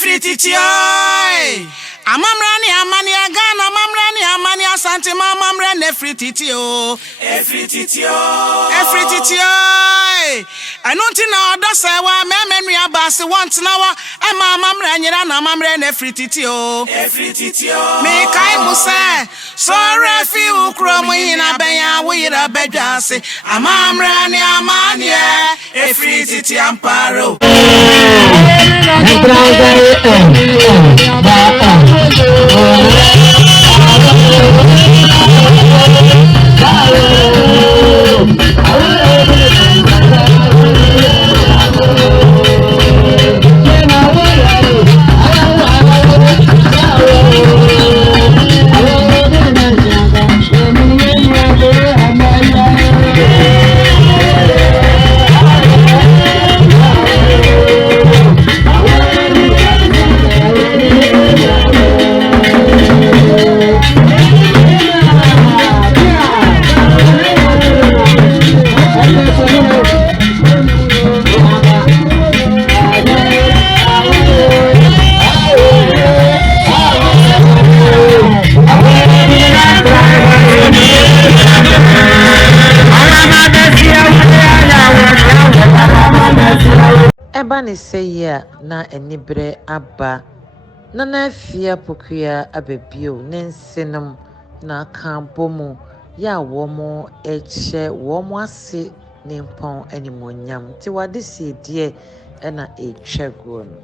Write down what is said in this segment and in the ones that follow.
Efrititio. Amamrani amani agana mamrani amani asante mamamrani efrititio. Efrititio. Anunti na odosa wa memenu abasi want nawa ema mamrani na mamrani efrititio. Me kai muse so refi ukromo hina benya wira bedwase amamrani amani efrititi amparo. Eba ne seya na enibre aba na afia pokuya abebio nensenum na kampomu ya womo eche womo ase nimpon animonyam ti wade siedie na echego no.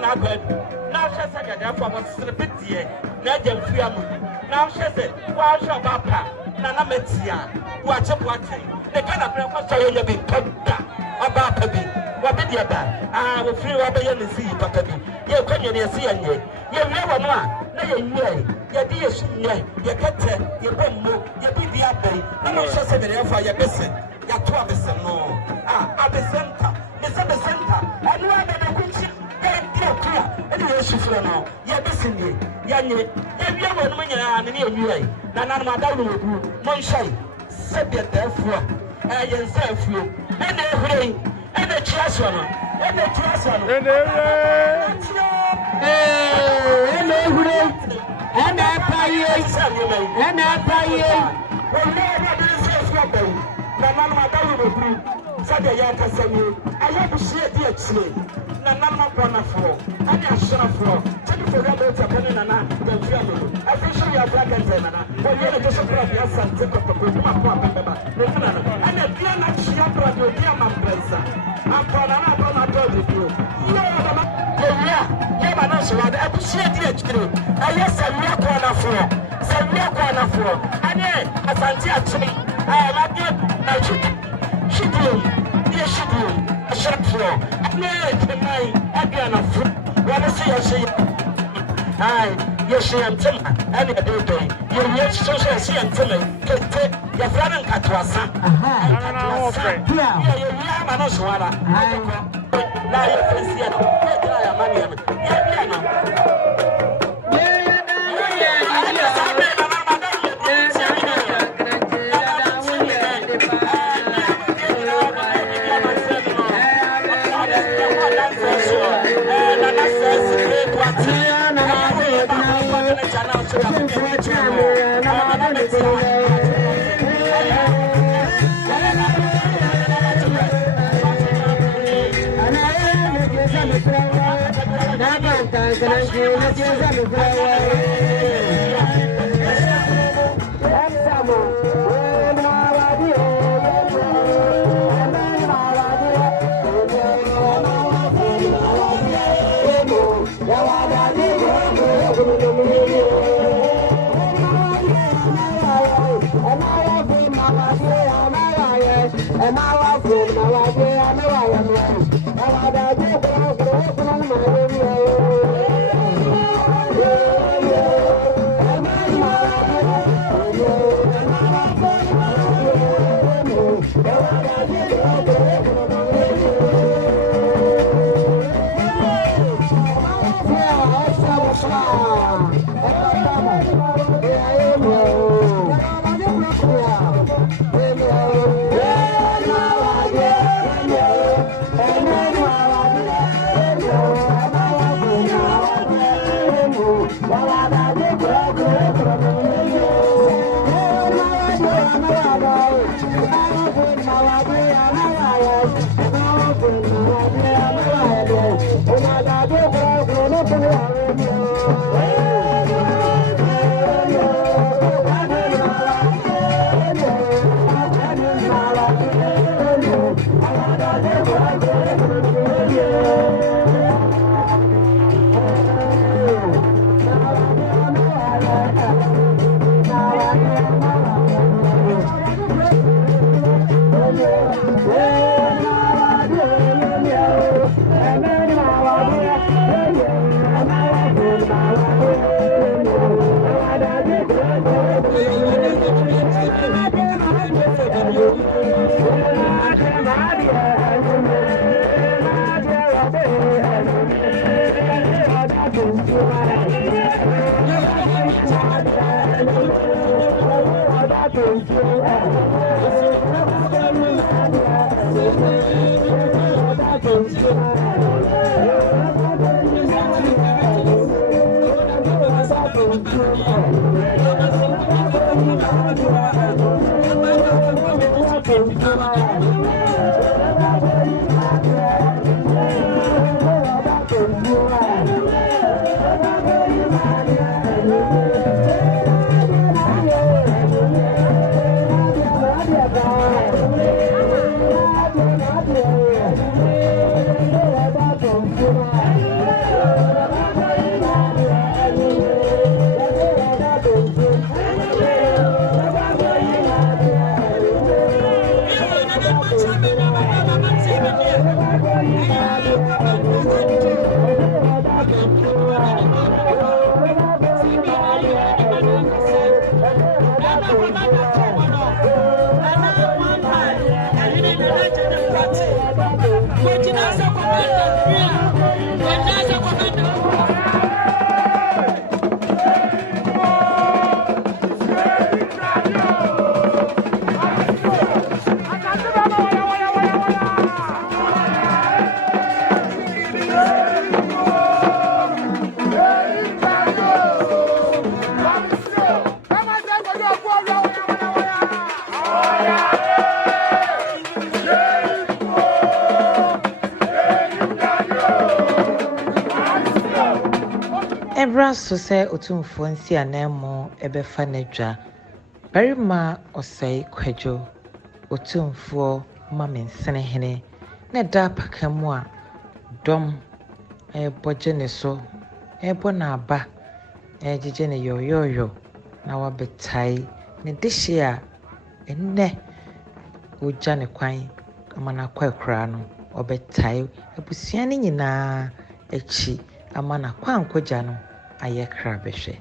na agba na hwe se gada fa mo srebetie na jamfia mu na hwe se wa hwe bapa na metia wa chepo aten ne kana pre ko so ye bi pada abapa bi wa be dia ba wo free wa be ye ne si papa bi ye kwanyo ne si anye ye wie wo no a na ye nwie ye di ye sunye ye kete ye bommo ye bi dia bai na no hwe se gada fa ye bese ya to abese no abesenta besenta anu aba na kunchi ya edi we sufre no ye besinye ya nye ye wie wo no nyina ne ye nwie na nan ma dawo no du mon shai se de tafua ye nsa afuo ene ehurei ene chiaso no ene ehurei ene paye ole na de se afuo bai na nan ma dawo no du sade ya kasami ayabushie di achie na nan ma bona fo ani ashrafo tedi fo ga be tapene na na tafia no official ya black and na na o ye na just grab ya Asante ko ma ko apembeba no funa no ana dia na chia bra do dia ma presa apana na to na to di yo ye ba na so wa da abushie di achire aye samia ko na fo ani Asante achire ma di na chiki Shidium, a sharp floor. Tonight, again a fruit. When I see, yes, I'm Tim, and a day. You yes, social see and Timmy, your friend and Catwasa. Yeah, I'm not sure. Now you can see Ebra so say otumfo nsi anamo ebefa nedwa. Barima osai kwadwo otumfo mamensene hene na da pakamu a dom boje ne so ebo na aba jeje ne yoyoyo na wabetai ne dehye a enne oja ne kwan amana kwakra no obetai abusua ne nyinaa echi amana kwankogya no ayekra behwe.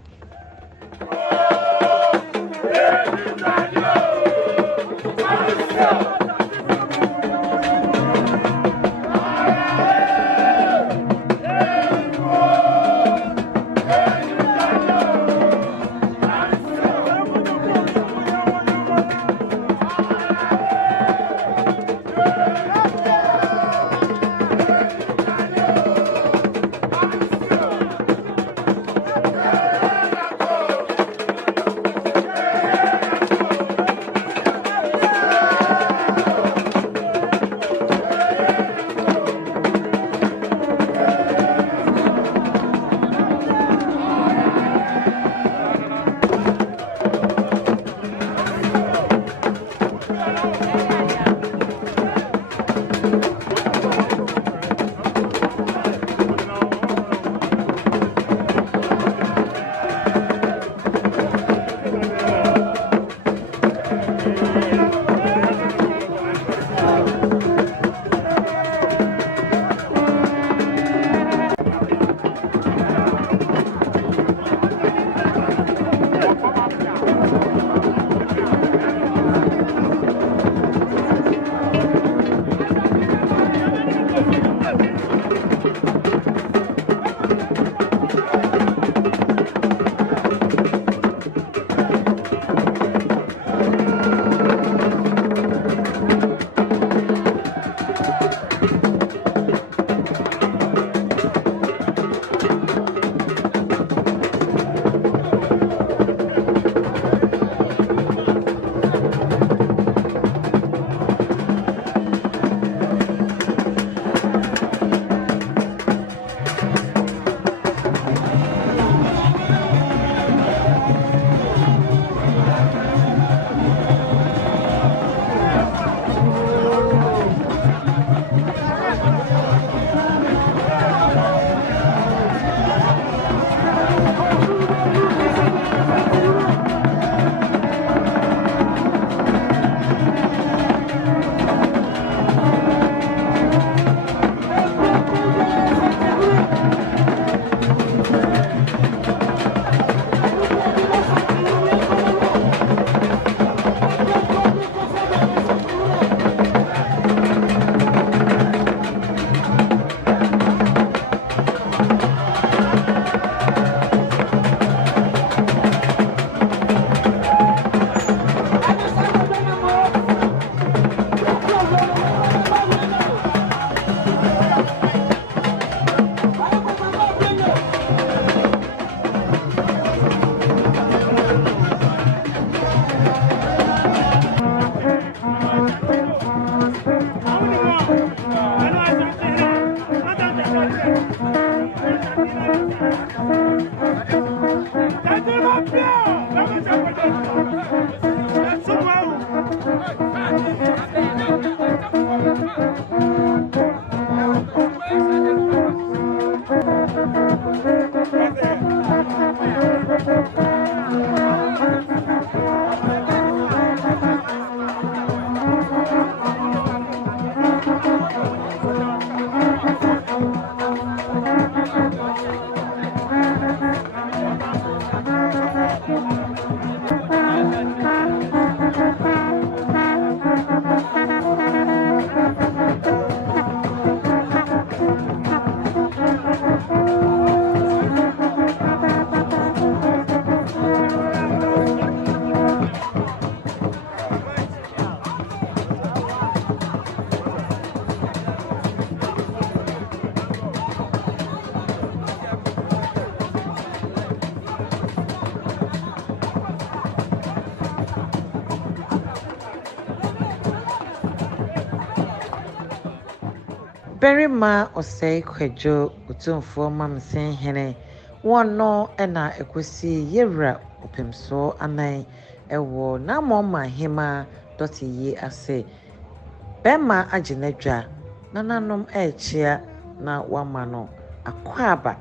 Berima osei kwadwo utumfo mamsen hene Wono ena ekosi yewra opemso anan ewo na moma hema doti yi ase bema aginedwa nananom echia na wamano akwaba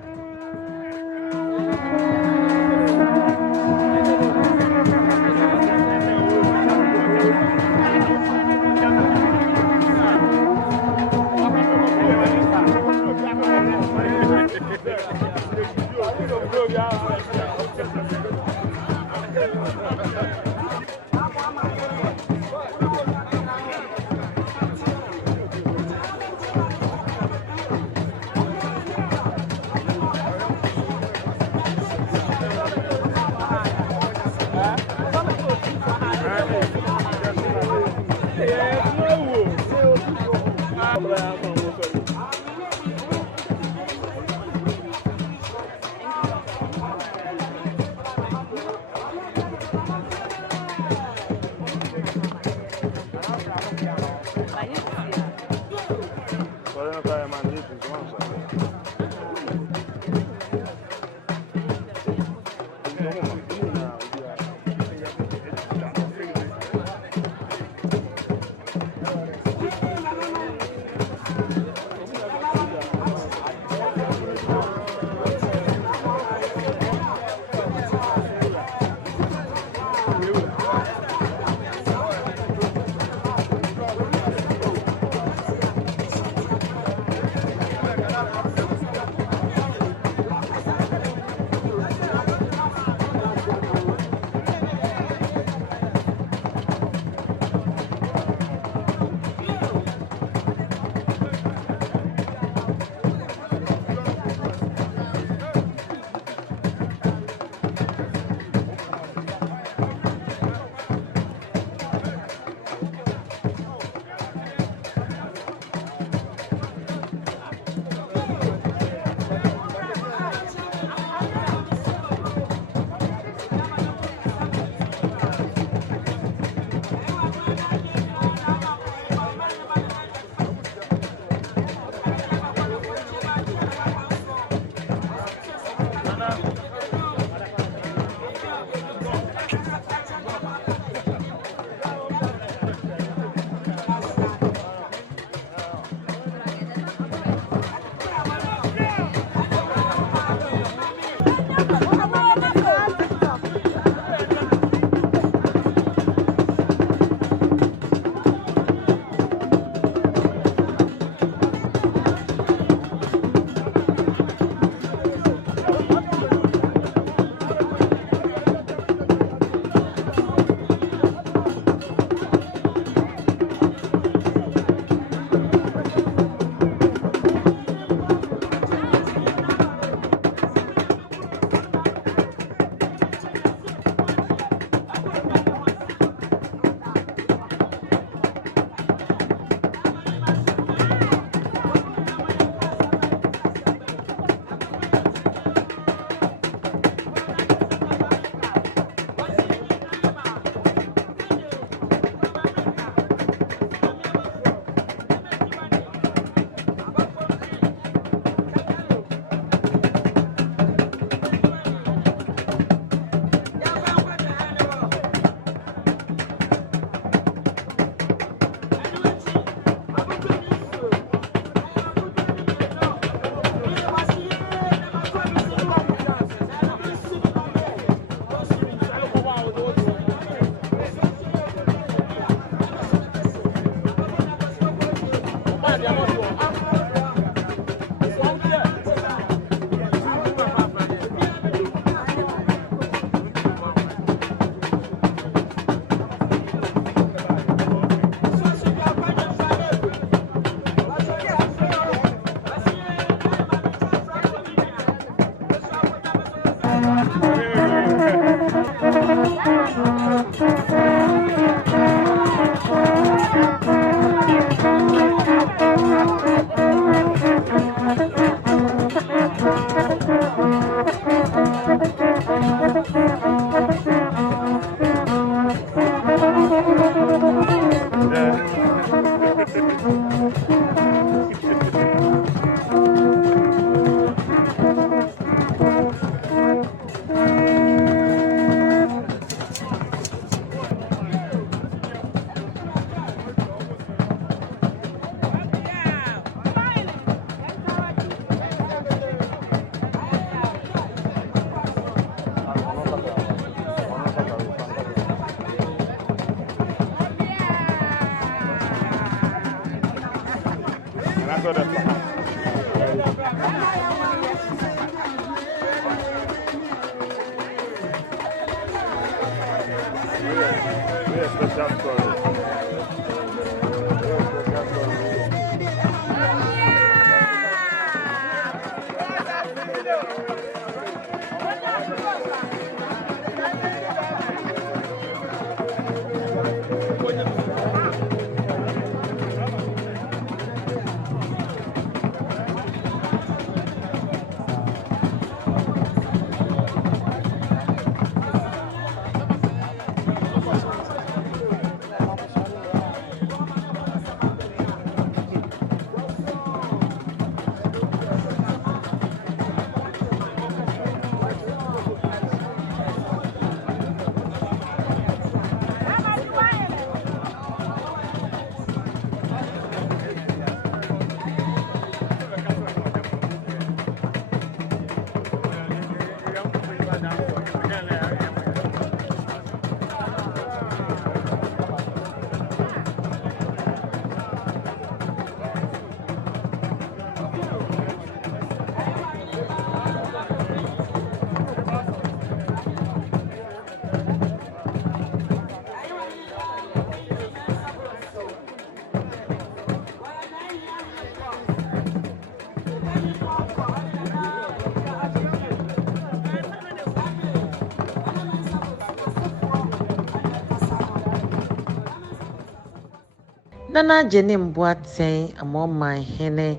Nana Jenim Boateng amoma hene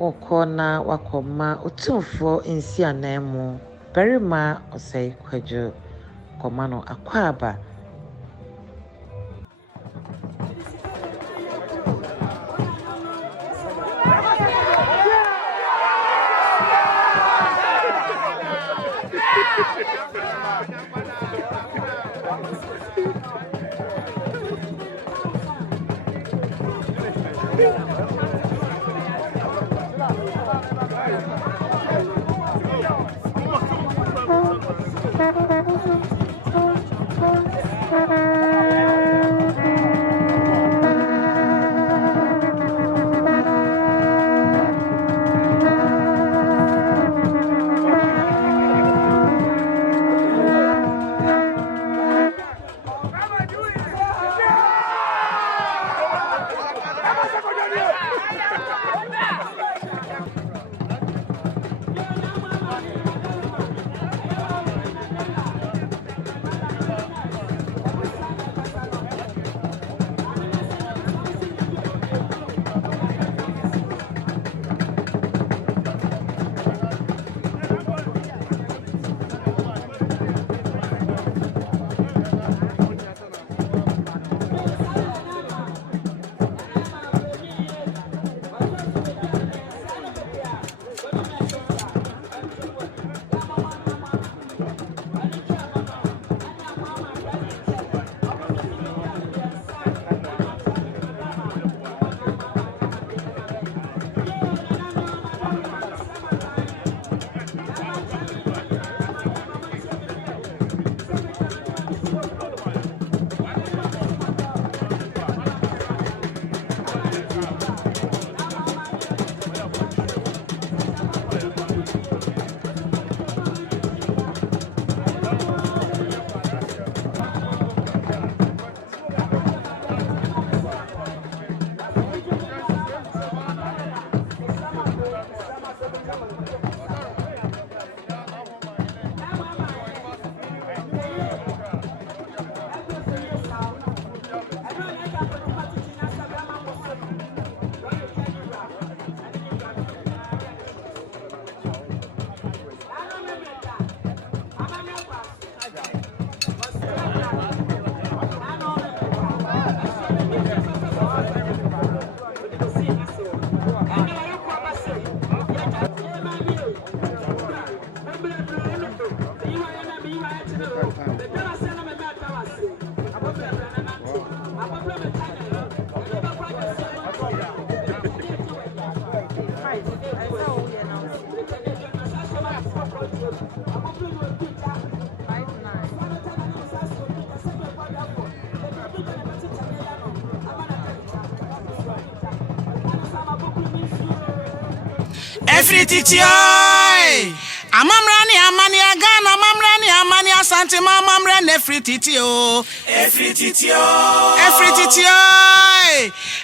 okona wakoma utumfo insi anemu berima osei kwadwo komano akwaba Every titi oi, Amamrani amani agana amamrani amani asante mamamre nefrititio. Efrititio.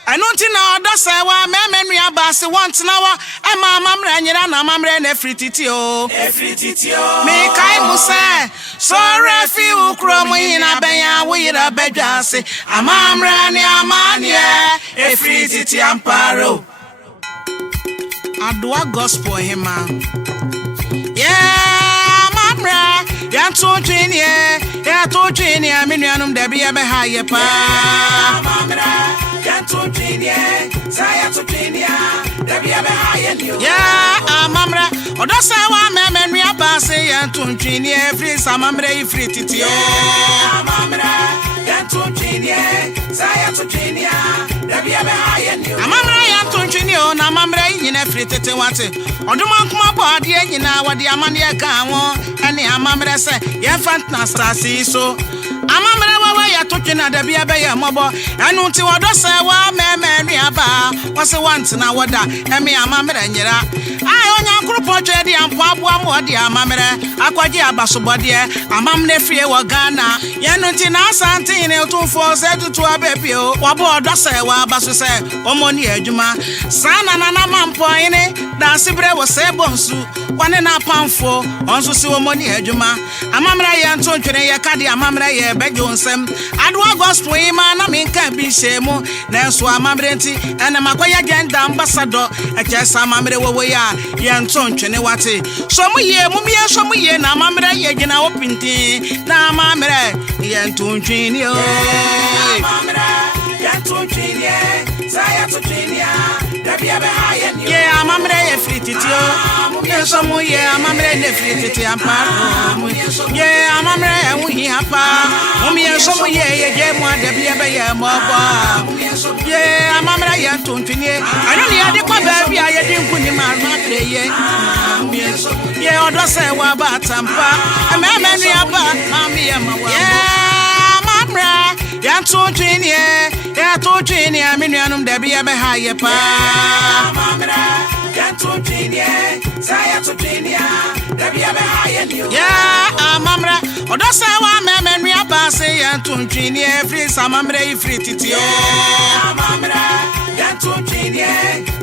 Anunti na odosa wa memenu abasi want nawa ema amamre nyira na amamre nefrititio. Me kai muse so refi ukromo hina benya wira bedwase amamrani amani efrititi amparo. Adwa gospel hima. Yeah, mamra, ya to jini, minuanum debi ebe haye pa. Mamra, ya to jini, saya to jini, debi ebe haye niyo. Yeah, mamra, odosa wa memenu ya base ya to jini, free samamre ifri titio. Yeah, mamra, ya to jini, saya to jini, debi ebe haye niyo. Mamra ya to jini o na mamra yine free tete wate. Oduma kuma body nyina wadi amane ka won ene amamre se ye fantna stasi so amamre wawa ya totwena da bia be ye mobo enu nti wodo se wa memenu aba wose want na woda eme amamre nyira ai onya nkrupo twedi ampo aboa mo de amamre akwaje abasobode amamne fie wo Ghana yenu nti na asante ne otumfo se tutu abebio wabo odo se wa abaso se omoni adwuma sana na mampo ene da sibre wo se bonsu wane na pamfo onso se omoni adwuma amamra ye nto twene ye kade amamra ye bejo nsem adwa gospel ima na minka bi shemu na so amamre nti ene makoya genda ambassador ekesa amamre wowo ya ye nto twene wate so muye mumie so muye na amamra ye gina opinti na amamre ye nto twene o amamra ye nto twene saya to twene debi abe haye ni ye amamre ye frititio mumie so muye amamre ne frititi amparo ye amamre enwi hapa mumie so muye ye je mu debi abe ye mobo ye amamre ye nto twene anu ni ade kwa ba bia ye di nkuni ma ye ye odo se wa ba tampa ememenu aba mamiye mawa ye amamre ya to twene minuanum debi abe haye pa amamre ya to twene saya to twene debi abe haye ni ya amamre odo se wa memenu aba se ya to twene free samamre ifri titio amamre ya to twene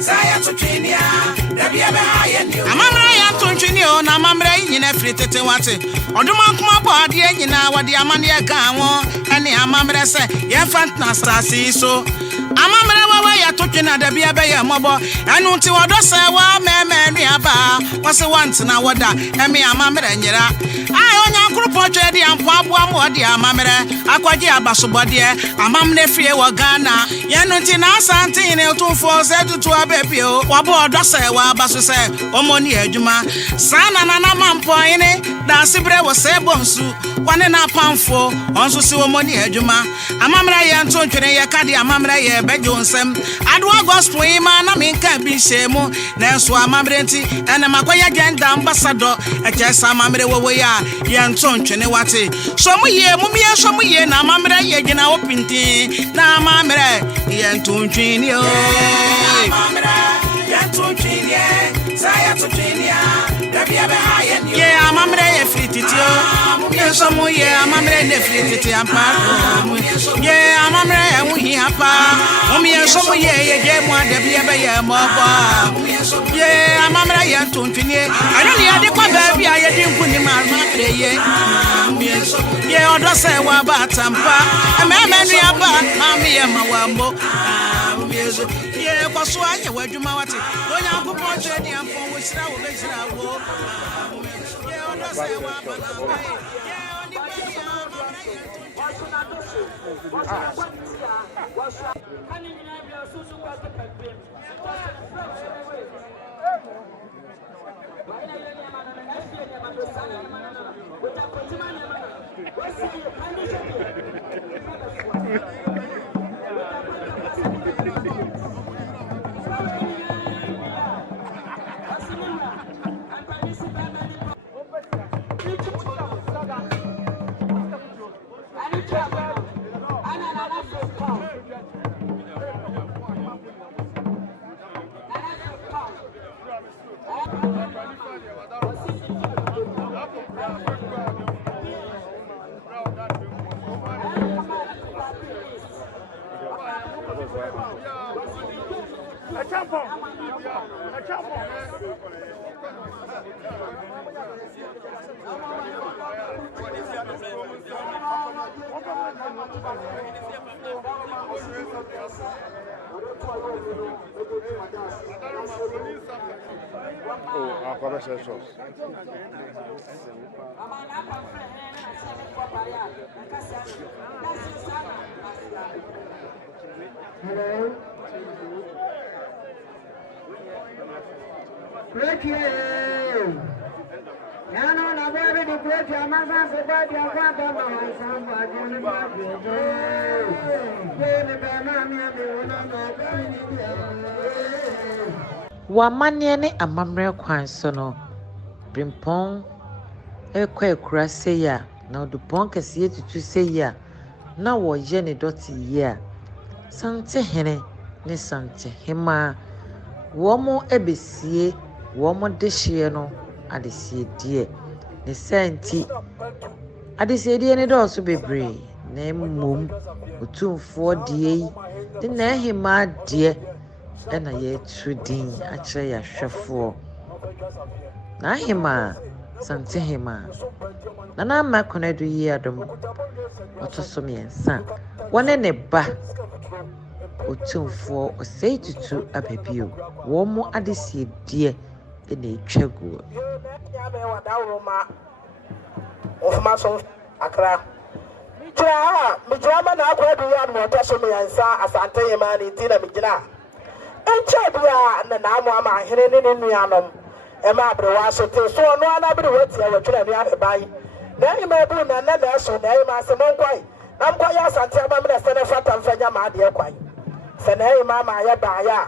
saya to twene debi abe haye ni amamre ya to twene o na amamre nyina free tete wate oduma kuma bode nyina wade amane ka won ene amamre se ye fantna stasi so amamre wawa ya totwena da bia be ye mobo enu nti wodo se wa memenu aba wose want na woda eme amamre nyira ai onya nkrupo twedi ampo aboa mo de amamre akwaje abasobode amamne fie wo Ghana yenu nti na asante ne otumfo se tutu abebio wabo odo se wa abaso se omoni adwuma sana na mampo ene da sibre wo se bonsu wane na pamfo onso se omoni adwuma amamre ye nto twene ye kade amamre ye bejo nsem adwa gospel ima na minka bi shemu na so amamre nti ene makoya genda ambassador ekesa amamre wowo ya ye nto twene wate so muye mumie so muye na amamre ye gina opinti na amamre ye nto twene o amamre ye nto twene saya to twene debi abe haye ni ye amamre ye frititio mumie so muye amamre ne frititi amparo ye amamre enwi hapa mumie so muye ye je mu debi abe ye mobo ye amamre ye nto twene anu ni ade kwa ba bia ye di nkuni ma ye ye odo se wa ba tampa ememenu aba mami ye mawambo ye kwaso anye wadwuma wate onya nkopɔ twedi ampo wo sira wo be sira wo ye odo se wa ba na ba ye oni be ya amamre ye waso na doso waso kani nyina bia susu kwa pepem Oh, our commercial shows. Hello. Great year. Yano na bari di great year. Masa sebab dia kata bahawa sampai jadi babi. Jadi bana ni ada orang Wamanye ne amamre kwan so no brimpon ekwa ekura seya na odupon kese tutu seya na wo ye ne doti ye a sante hene ne sante hema wo mo ebesie wo mo dehye no adesie die ne senti adesie die ne do so bebre na mmom otumfo die de na hema die ena ye trudin akire ya hwefo na hema sante hema na ma konedu yi adom otosomiensa wone ne ba otumfo osei tutu ababio wo mo adesie die ena etwaguo Ofmaso akra mijama na akwadu ya no otosomiensa asante hema ni tina mijina Enchabia na namu ama hene ne nuanom e ma abrewa so te so no ana bre wati e wetwe na abai na ni ma bu na na so na e ma se mon kwai am kwai asante aba me se na fata mfanya ma ade kwai se na e ma ma ya ba ya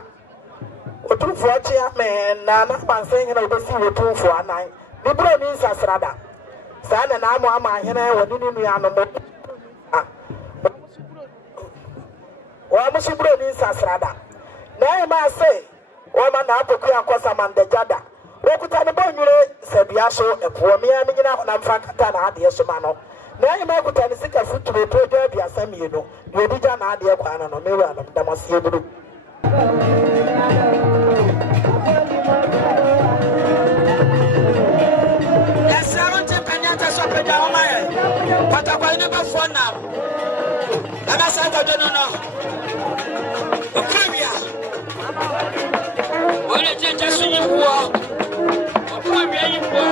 otumfo achi me na na panse hene obesi otumfo anan ni bro ni sasrada sa na namu ama hene woni ni nuanom wa musubro ni sasrada na ma say woman na apoku akosa mandejada okuta ne bonwire sabia so epo me ya nyina na mfa kata na ade so ma no na ma okuta ne sika futuro to do abiasa mienu de odija na ade kwa no mewa no damosie buru yasaronte panyata so peja homa ye pata kwa ne ba fo na ama sa do no Ole tete sunyi huo. Okwa bia yiwo.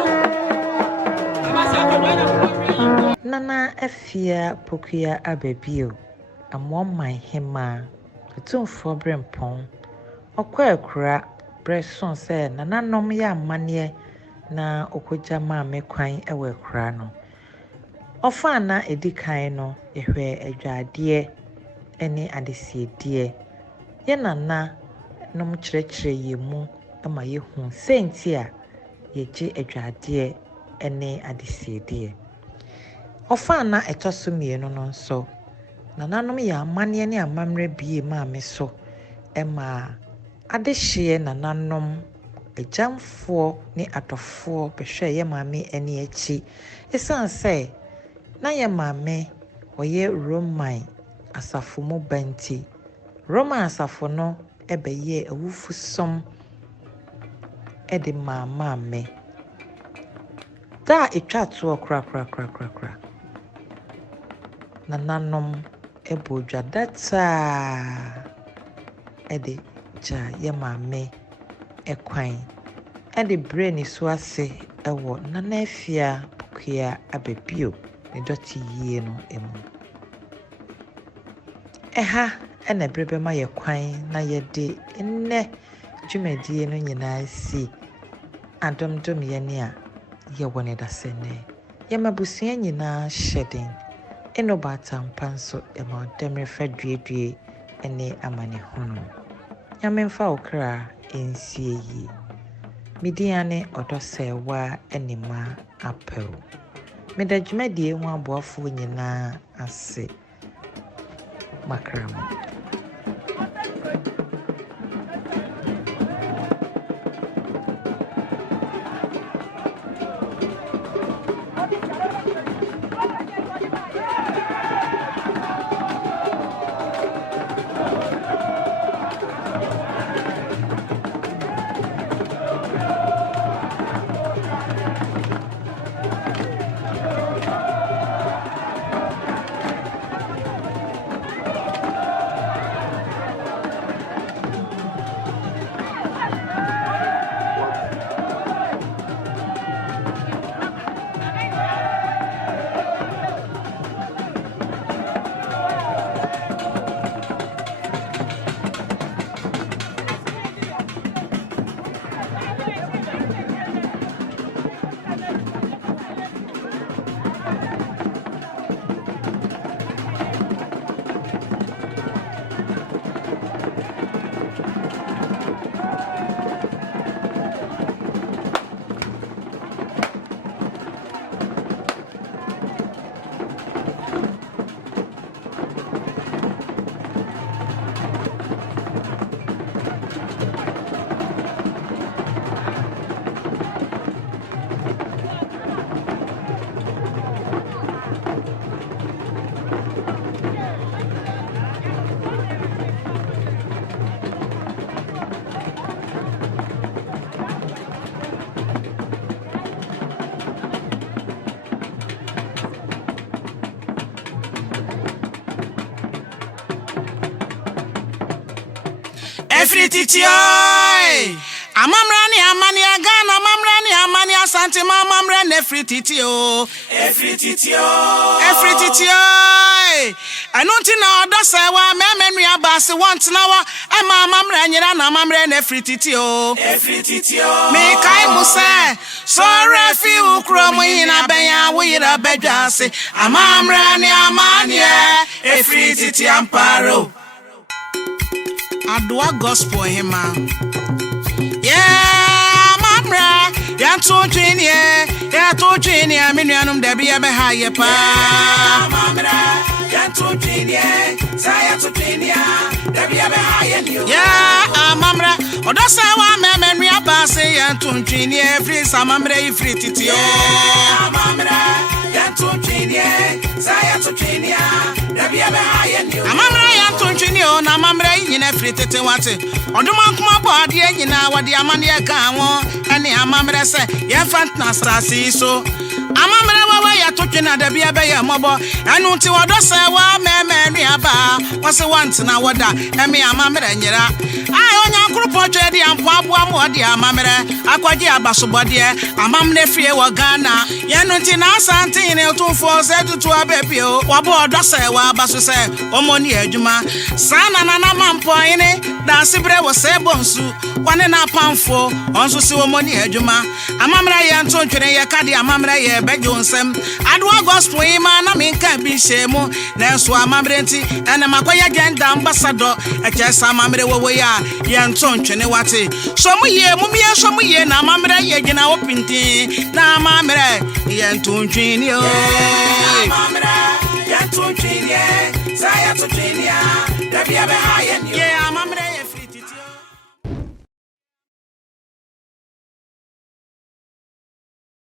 Amasa ko na ko bia. Nana afia pokuya ababio amomman hema otumfo brempon okwa akura breson se nananom ya amane na okogya maame kwan ewe akura no ofa na edikan no ehwe adwade ene adesiedie ye nana nom kyerɛkyerɛ yemu ama yehu senti a yegye adwade ene adesiedie ofa na etoso mienu no nso nananom ya amane ne amamre bie maame so ema adehye nananom ejamfo ne atofo behwe ye maame ene achi esanse na ye maame oye Roman asafo mo banti Roman asafo no ebeye awufu som ede maame da etwato kra nananom ebodwa data ede ja ye maame ekwan ede brain so ase ewo nana afia pokuya ababio ne doti yie no emu eha ena brebe ma ye kwan na ye de enne dwumadie no nyina si adomdom ye ne a ye wone da sene ye mabusua nyina shedin eno batampa nso e ma demre fadwedwe ene amane hono nyamemfa okra ensie yi midiane odosewa enima apel medadwumadie ho aboafo nyina ase makram Every titio. Amamrani amani agana mamrani amani asante mamamrani every titio. Every titio. Every titio. Anunti na odosa wa memenu abasi want nawa ema mamrani na mamrani every titio. Every titio. Me kai muse so refi ukromo ina benya wira bedwase amamrani amani every titio amparo. Adwa gospel hima. Yeah, mamra, ya to jini, minuanum debi ebe haye pa. Mamra, ya to jini, saya to jini, debi ebe haye niyo. Yeah, mamra, odosa wa memenu ya base ya to jini, free samamre free titio. Yeah, mamra, ya to jini, saya to jini, debi ebe haye niyo. Mamra ya to jini o na mamra yine free tete wate. Oduma kuma body nyina wade amane aka won ene amamre se ye fant na stasi so amamre wawa ya totwena da bia be ye mobo enu nti wodo se wa memenu aba wose want na woda eme amamre nyira ai onya nkrupo twa de ampo aboa mo de amamre akwaje abasobode amamne fie wo Ghana ye nu nti na asante ne otumfo se tutu abepio wabo odo se wa abaso se omoni adwuma sana na mampo ene da sibre wo se bonsu wane na pamfo onso se omoni adwuma amamra ye nto ntwene ye kade amamra ye bedwonsem adwa gospel ima na menka bi shemu na so amamre nti ene makoya gender ambassador ekesa amamre wowo ya ye nto ntwene wate so mumie so muye na amamra ye gina opinti na amamre ye nto ntwene o amamra ye nto ntwene saya to ntwene da bia be ha ye